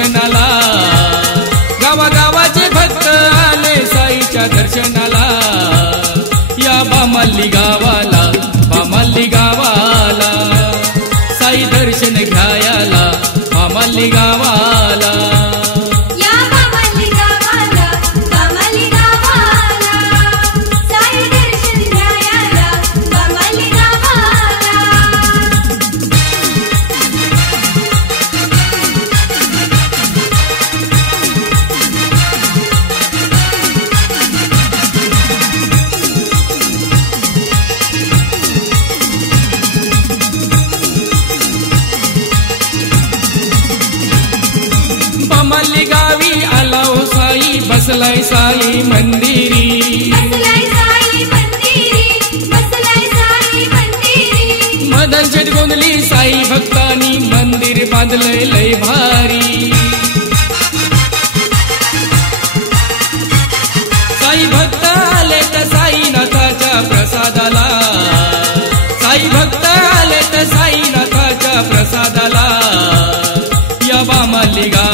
दर्शनाला, गावागावाचे भक्त आले साईच्या दर्शनाला. या बामल्ली गावाला, बामल्ली गावाला, साई दर्शन घ्यायला बामल्ली गावाला. या बामल्ली गावाला, बामल्ली गावाला, साई दर्शन घ्यायला बामल्ली गावाला. बामल्ली गावी आला ओ साई, बसलाय साई मंदिरी, बसलाय साई मंदिरी, बसलाय साई मंदिरी. मदन शेट गोंधली साई भक्तांनी मंदिर बांधलंय लय भारी. साई भक्त आले तर साईनाथाच्या प्रसादाला, साई भक्त आले तर साईनाथाच्या प्रसादाला. या बामल्ली गावाला,